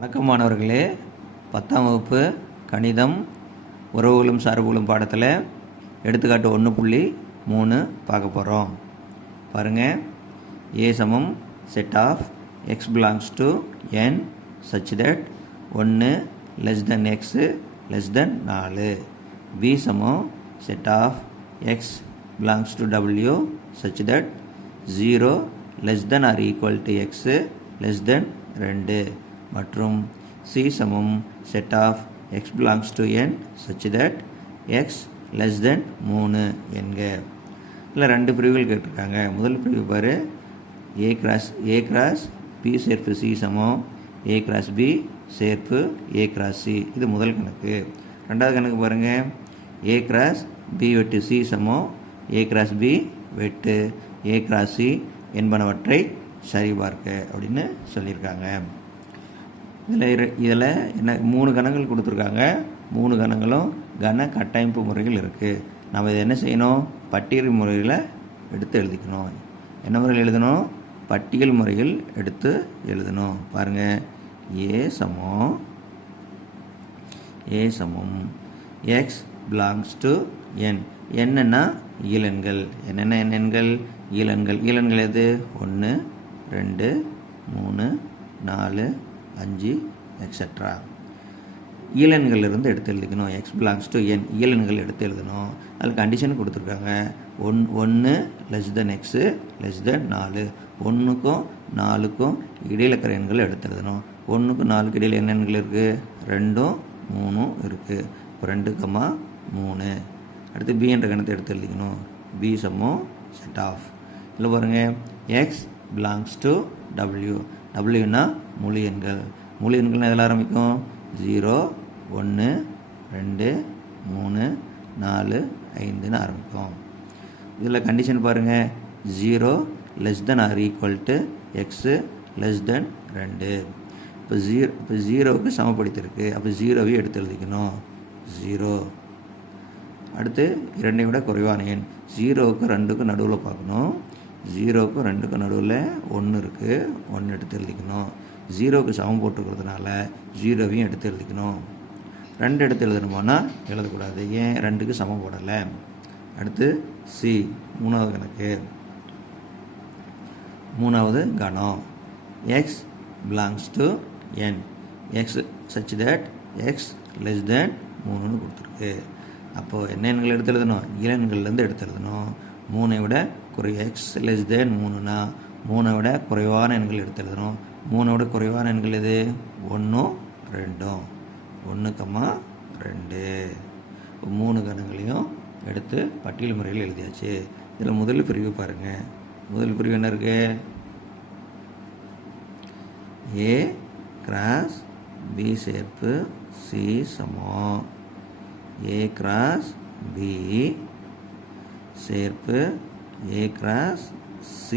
வணக்கம் மாணவர்களே, 10ஆம் வகுப்பு கணிதம் உறவுகளும் சார்புகளும் பாடத்தில் எடுத்துக்காட்டு 1.3 பார்க்க போகிறோம். பாருங்கள், A சமம் set of x belongs to n such that 1 less than x less than 4. B சமம் set of x belongs to w such that 0 less than or equal to x less than 2. மற்றும் C சமம் set of x belongs to n such that x less than 3 என்க. இதில் ரெண்டு பிரிவுகள் கேட்டிருக்காங்க. முதல் பிரிவு பாரு, A கிராஸ் B சேர்ப்பு C சமம் A கிராஸ் B சேர்ப்பு A கிராஸ் C. இது முதல் கணக்கு. ரெண்டாவது கணக்கு பாருங்கள், A கிராஸ் B வெட்டு C சமம் A கிராஸ் B வெட்டு A கிராஸ் C என்பனவற்றை சரிபார்க்க அப்படின்னு சொல்லியிருக்காங்க. இதில் என்ன 3 கணங்கள் கொடுத்துருக்காங்க. 3 கணங்களும் கன கட்டமைப்பு முறைகள் இருக்குது. நம்ம இதை என்ன செய்யணும்? பட்டியல் முறையில் எடுத்து எழுதிக்கணும். என்ன முறையில் எழுதணும்? பட்டியல் முறையில் எடுத்து எழுதணும். பாருங்கள், A சமம் x belongs to n. என்னன்னா ஈலன்கள். என்னென்ன எண்ணெண்கள்? ஈலன்கள் எது? 1 2 3 4 5 எக்ஸட்ரா. ஈலன்கள் இருந்து எடுத்து எழுதிக்கணும். x belongs to n ஈலன்கள் எடுத்து எழுதணும். அதில் கண்டிஷன் கொடுத்துருக்காங்க. 1 less than x less than 4. 1க்கும் 4க்கும் இடையில் இருக்கிற எண்களை எடுத்து எழுதணும். 1க்கும் 4க்கு இடையில் என்ன எண்கள் இருக்குது? 2ம் 3ம் இருக்குது. இப்போ 2,3. அடுத்து B என்ற கணத்தை எடுத்து எழுதிக்கணும். B சமம் set of. இதில் பாருங்கள், x belongs to w. wனா முழு எண்கள். முழு எண்கள் எதில் ஆரம்பிக்கும்? 0 1 2 3 4 5ன்னு ஆரம்பிக்கும். இதில் கண்டிஷன் பாருங்கள், 0 less than or equal to x less than 2. இப்போ 0க்கு சமப்படுத்திருக்கு. அப்போ 0வை எடுத்து எழுதிக்கணும். 0. அடுத்து 2ஐ விட குறைவான எண். 0க்கு 2க்கும் நடுவில் பார்க்கணும். 0க்கும் 2க்கும் நடுவில் 1 இருக்குது. 1 எடுத்து எழுதிக்கணும். 0க்கு சமம் போட்டுக்கிறதுனால 0வையும் எடுத்து எழுதிக்கணும். 2 எடுத்து எழுதணுமானா எழுதக்கூடாது. ஏன்? 2க்கு சமம் போடலை. அடுத்து C, 3வது கணக்கு. 3வது கணம். x belongs to n. x such that x less than 3ன்னு கொடுத்துருக்கு. அப்போது என்ன எண்கள் எடுத்து எழுதணும்? ஈலன்கள்லேருந்து எடுத்து எழுதணும். 3ஐ விட x less than 3னா 3ஐ விட குறைவான எண்கள் எடுத்து எழுதணும். 3ஐ விட குறைவான எண்கள் எது? 1 2. 1,2. 3 கணங்களையும் எடுத்து பட்டியல் முறையில் எழுதியாச்சு. இதில் முதல் பிரிவு பாருங்கள். முதல் பிரிவு என்ன இருக்கு? A கிராஸ் B சேர்ப்பு C சமம் A கிராஸ் B சேர்ப்பு A கிராஸ் C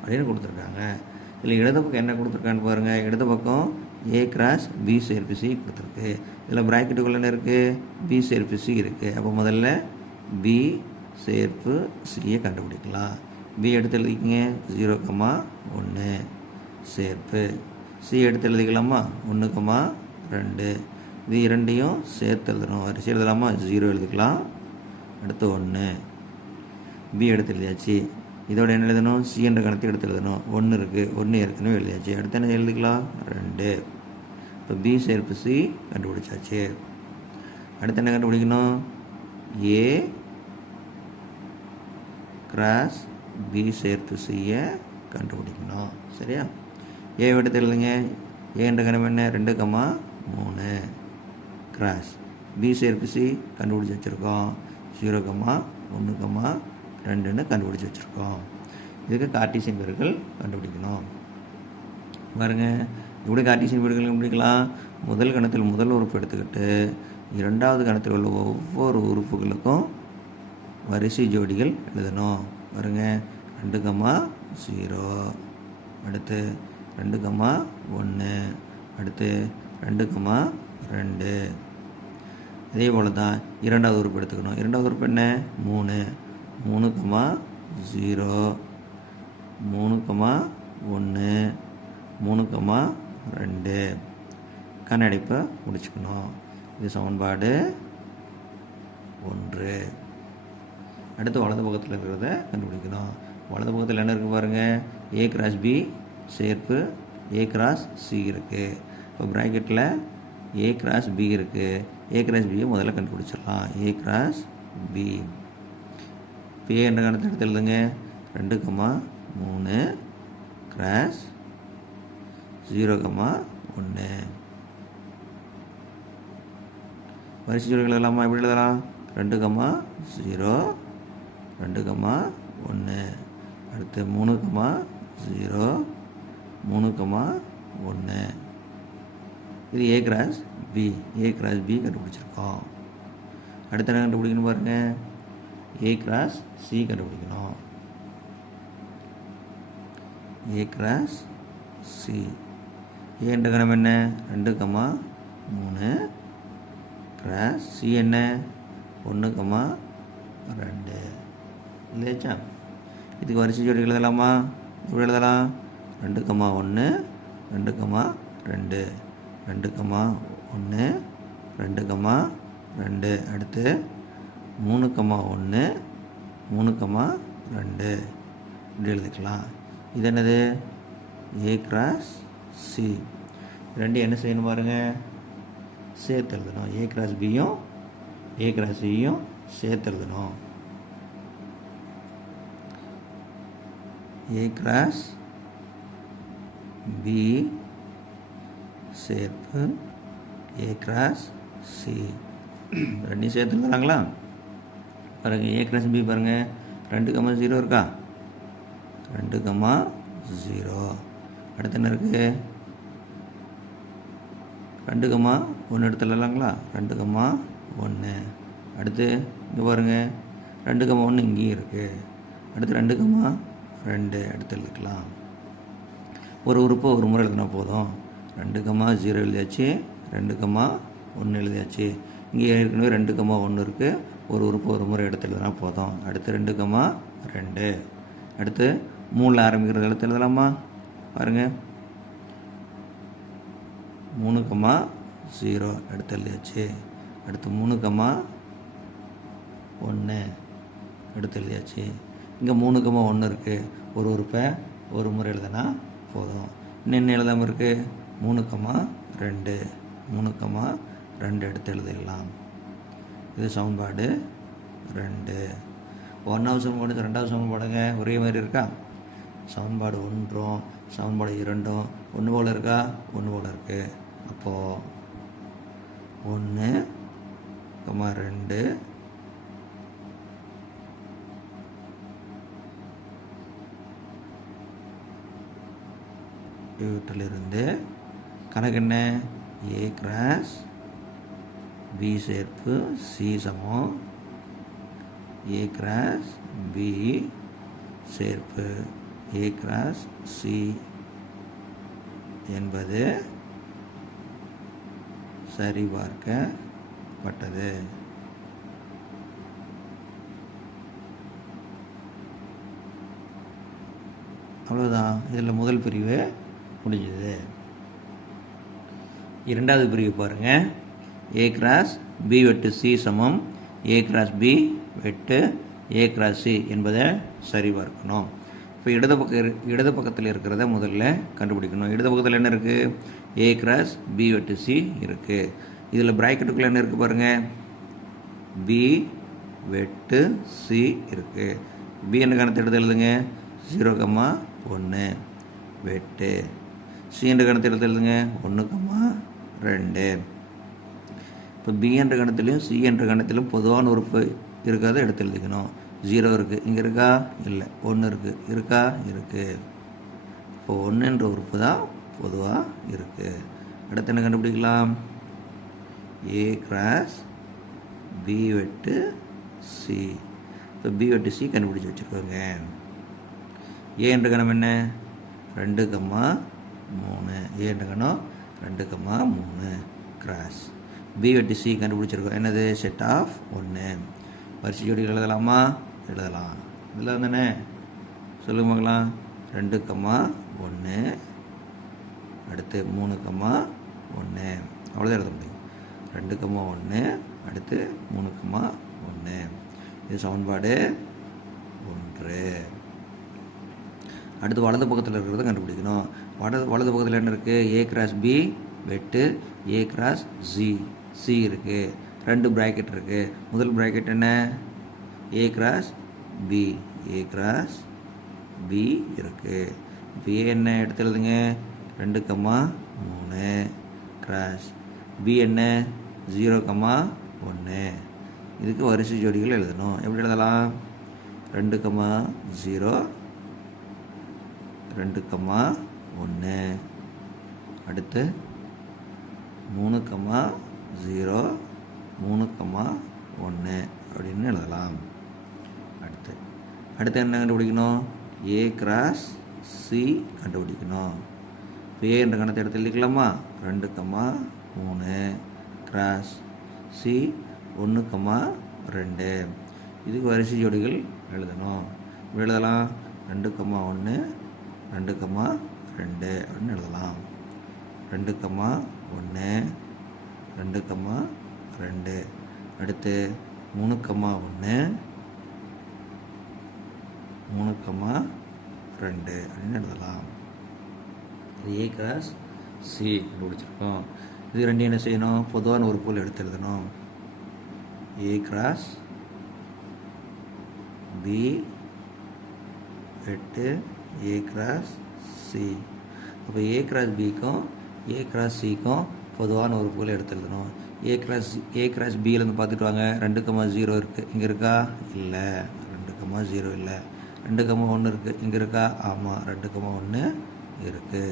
அப்படின்னு கொடுத்துருக்காங்க. இதில் இடது பக்கம் என்ன கொடுத்துருக்கான்னு பாருங்கள். இடது பக்கம் A கிராஸ் B சேர்ப்பு C கொடுத்துருக்கு. இதில் ப்ராக்கெட்டுக்குள்ள என்ன இருக்குது? B சேர்ப்பு C இருக்குது. அப்போ முதல்ல B சேர்ப்பு Cயை கண்டுபிடிக்கலாம். B எடுத்து எழுதிக்கிங்க. 0,1 சேர்ப்பு C எடுத்து எழுதிக்கலாமா? 1,2. இது இரண்டையும் சேர்த்து எழுதணும். வரிசை எழுதலாமா? 0 எழுதிக்கலாம். அடுத்து 1. B எடுத்து எழுதியாச்சு. இதோட என்ன எழுதணும்? C என்ற கணத்தை எடுத்து எழுதணும். 1 இருக்குது. 1 ஏற்கனவே எழுதியாச்சு. அடுத்து என்ன எழுதிக்கலாம்? 2. இப்போ B சேர்ப்பு C கண்டுபிடிச்சாச்சு. அடுத்து என்ன கண்டுபிடிக்கணும்? A கிராஸ் B சேர்ப்பு Cயை கண்டுபிடிக்கணும். சரியா? A எடுத்து எழுதுங்க. A என்ற கணம் என்ன? 2,3 கிராஸ் B சேர்ப்பு C கண்டுபிடிச்சி வச்சுருக்கோம். 0,1,2ன்னு கண்டுபிடிச்சி வச்சுருக்கோம். இதுக்கு கார்ட்டீசியன் பெருக்கல் கண்டுபிடிக்கணும். பாருங்கள், இப்படி கார்ட்டீசியன் பெருக்கல் கண்டுபிடிக்கலாம். முதல் கணத்தில் முதல் உறுப்பு எடுத்துக்கிட்டு இரண்டாவது கணத்தில் உள்ள ஒவ்வொரு உறுப்புகளுக்கும் வரிசை ஜோடிகள் எழுதணும். பாருங்கள், 2,0. அடுத்து 2,1. அடுத்து 2,2. இதே போல் தான் இரண்டாவது உறுப்பு எடுத்துக்கணும். இரண்டாவது உறுப்பு என்ன? 3. 3,0 3,1 3,2. கண்ணடைப்பை முடிச்சுக்கணும். இது சமன்பாடு 1. அடுத்து வலது பக்கத்தில் இருக்கிறத கண்டுபிடிக்கணும். வலது பக்கத்தில் என்ன இருக்குது பாருங்கள், A cross B சேர்ப்பு A cross C இருக்குது. இப்போ ப்ராக்கெட்டில் A cross B இருக்குது. A cross B முதல்ல கண்டுபிடிச்சிடலாம். A cross B. இப்போ A என்ற கணத்தை எடுத்து எழுதுங்க. 2,3 cross 0,1. வரிசை ஜோடிகள் எழுதலாமா? எப்படி எழுதலாம்? 2,0 2,1. அடுத்து 3,0 3,1. இது A cross B. A cross B கண்டுபிடிச்சிருக்கோம். அடுத்து என்ன கண்டுபிடிக்கணும் பாருங்கள், A cross C கண்டுபிடிக்கணும். A cross C. A என்ற கணம் என்ன? 2,3 cross C என்ன? 1,2. இல்லையாச்சா? இதுக்கு வரிசை ஜோடி எழுதலாமா? எப்படி எழுதலாம்? 2,1 2,2 2,1 2,2. அடுத்து 3,1 3,2 இப்படி எழுதிக்கலாம். இது என்னது? A cross C. ரெண்டு என்ன செய்யணும் பாருங்கள், சேர்த்து எழுதணும். A cross Bயும் A cross Cயும் சேர்த்து எழுதணும். A cross B சேர்ப்பு A cross C. ரெண்டையும் சேர்த்து எழுதுறாங்களா? பாருங்கள், A cross B பாருங்கள், 2,0 இருக்கா? 2,0. அடுத்து என்ன இருக்குது? 2,1 எடுத்துடலாங்களா? 2,1. அடுத்து இங்கே பாருங்கள், 2,1 இங்கேயும் இருக்குது. அடுத்து 2,2 எடுத்து எழுதிக்கலாம். ஒரு உறுப்பை ஒரு முறை எழுதினா போதும். 2,0 எழுதியாச்சு, 2,1 எழுதியாச்சு. இங்கே ஏற்கனவே 2,1 இருக்குது. ஒரு உறுப்பு ஒரு முறை எடுத்து எழுதினா போதும். அடுத்து 2,2. அடுத்து 3 ஆரம்பிக்கிறது எடுத்து எழுதலாமா? பாருங்கள், 3,0 எடுத்து எழுதியாச்சு. அடுத்து 3,1 எடுத்து எழுதியாச்சு. இங்கே 3,1 இருக்குது. ஒரு உறுப்பை ஒரு முறை எழுதுனா போதும். இன்னும் எழுதாமல் இருக்குது 3,2 3,2 எடுத்து எழுதிடலாம். இது சமன்பாடு 2. 1வது சமன்பாடு 2வது சமன்பாடுங்க ஒரே மாதிரி இருக்கா? சமன்பாடு 1ம் சமன்பாடு 2ம் ஒன்று போல் இருக்கா? ஒன்று போல் இருக்குது. அப்போது 1,2 இவற்றிலிருந்து கணக்கு என்ன? A cross B சேர்ப்பு C சமம் A cross B சேர்ப்பு A cross C என்பது சரிபார்க்கப்பட்டது. அவ்வளோதான். இதில் முதல் பிரிவு முடிஞ்சது. இரண்டாவது பிரிவு பாருங்கள். A cross B வெட்டு C சமம் A cross B வெட்டு A cross C என்பதை சரிபார்க்கணும். இப்போ இடது பக்கத்தில் இருக்கிறத முதல்ல கண்டுபிடிக்கணும். இடது பக்கத்தில் என்ன இருக்குது? A cross B வெட்டு C இருக்குது. இதில் ப்ராக்கெட்டுக்குள்ளே என்ன இருக்குது பாருங்கள், B வெட்டு C இருக்குது. B என்ன கணத்தை எடுத்து எழுதுங்க, 0,1 வெட்டு. C என்ற கணத்தை எடுத்து எழுதுங்க, 1,2. இப்போ B என்ற கணத்திலையும் C என்ற கணத்திலும் பொதுவான உறுப்பு இருக்காத எடுத்து எழுதிக்கணும். 0 இருக்குது, இங்கே இருக்கா? இல்லை. 1 இருக்குது, இருக்கா? இருக்குது. இப்போ 1 என்ற உறுப்பு தான் பொதுவாக இருக்குது. அடுத்து என்ன கண்டுபிடிக்கலாம்? A cross B வெட்டு C. இப்போ B வெட்டு C கண்டுபிடிச்சி வச்சுருக்கோங்க. A என்ற கணம் என்ன? 2,3. A என்ற கணம் 2,3 கிராஸ். B வெட்டு C கண்டுபிடிச்சிருக்கோம். என்னது? Set of 1. வரிசை ஜோடிகள் எழுதலாமா? எழுதலாம். இதில் தானே சொல்லுங்க பார்க்கலாம். 2,1 அடுத்து 3,1. அவ்வளோதான் எழுத முடியும். 2,1 அடுத்து 3,1. இது சமன்பாடு 1. அடுத்து வலது பக்கத்தில் இருக்கிறத கண்டுபிடிக்கணும். வலது பக்கத்தில் என்ன இருக்குது? A cross B வெட்டு A cross C இருக்குது. 2 ப்ராக்கெட் இருக்குது. முதல் ப்ராக்கெட் என்ன? A cross B இருக்குது. இப்போ A என்ன எடுத்து எழுதுங்க? 2,3 கிராஸ் B என்ன? 0,1. இதுக்கு வரிசை ஜோடிகள் எழுதணும். எப்படி எழுதலாம்? 2,0 2,1 அடுத்து 3,0 3,1 அப்படின்னு எழுதலாம். அடுத்து என்ன கண்டுபிடிக்கணும்? A cross C கண்டுபிடிக்கணும். இப்போ A என்ற கணத்தை எடுத்து எழுதிக்கலாமா? 2,3 கிராஸ் C 1,2. இதுக்கு வரிசை ஜோடிகள் எழுதணும். இப்படி எழுதலாம். 2,1 2,2 அப்படின்னு எழுதலாம். 2,1 2,2 அடுத்து 3,1 3,2 அப்படின்னு எழுதலாம். இது A cross C கண்டுபிடிச்சிருக்கோம். இது ரெண்டு என்ன செய்யணும்? பொதுவான ஒரு பொருள் எடுத்து எழுதணும். A cross B வெட்டு A cross C. அப்போ A cross Bக்கும் A cross Cக்கும் பொதுவான ஒரு பொருள் எடுத்து எழுதணும். A cross Bலேருந்து பார்த்துட்டு வாங்க. 2,0 இருக்குது. இங்கே இருக்கா? இல்லை. 2,0 இல்லை. 2,1 இருக்குது. இங்கே இருக்கா? ஆமாம், 2,1 இருக்குது.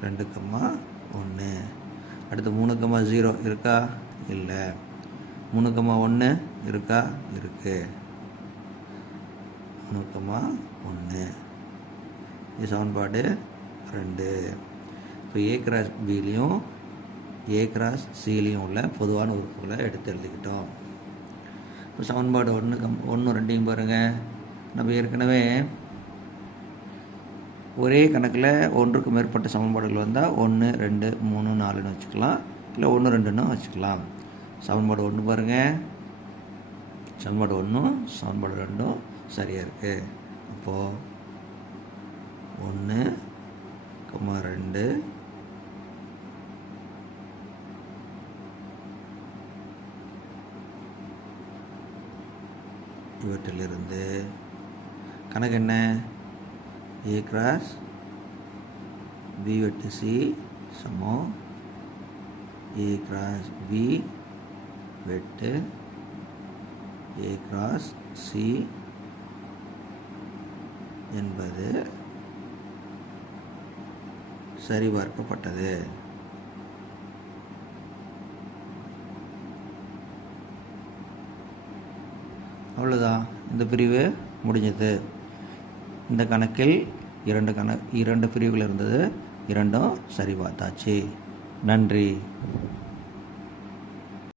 2,1 அடுத்து 3,0 இருக்கா? இல்லை. 3,1 இருக்கா? இருக்குது. 3,1 இது சமன்பாடு 2. இப்போ A cross Bலேயும் A cross Cலேயும் உள்ள பொதுவான உறுப்புகளை எடுத்து எழுதிக்கிட்டோம். இப்போ சமன்பாடு 1 2 பாருங்கள். நம்ம ஏற்கனவே ஒரே கணக்கில் ஒன்றுக்கு மேற்பட்ட சமன்பாடுகள் வந்தால் 1 2 3 4ன்னு வச்சுக்கலாம். இல்லை 1 2ன்னு வச்சுக்கலாம். சமன்பாடு 1 பாருங்கள். சமன்பாடு 1 சமன்பாடு 2 சரியாக இருக்குது. அப்போது 1, 2 இவற்றிலிருந்து கணக்கு என்ன? A cross B வெட்டு C சமம் A cross B வெட்டு A cross C என்பது சரிபார்க்கப்பட்டது. அவ்வளோதான், இந்த பிரிவு முடிஞ்சது. இந்த கணக்கில் இரண்டு பிரிவுகள் இருந்தது. இரண்டும் சரி பார்த்தாச்சு. நன்றி.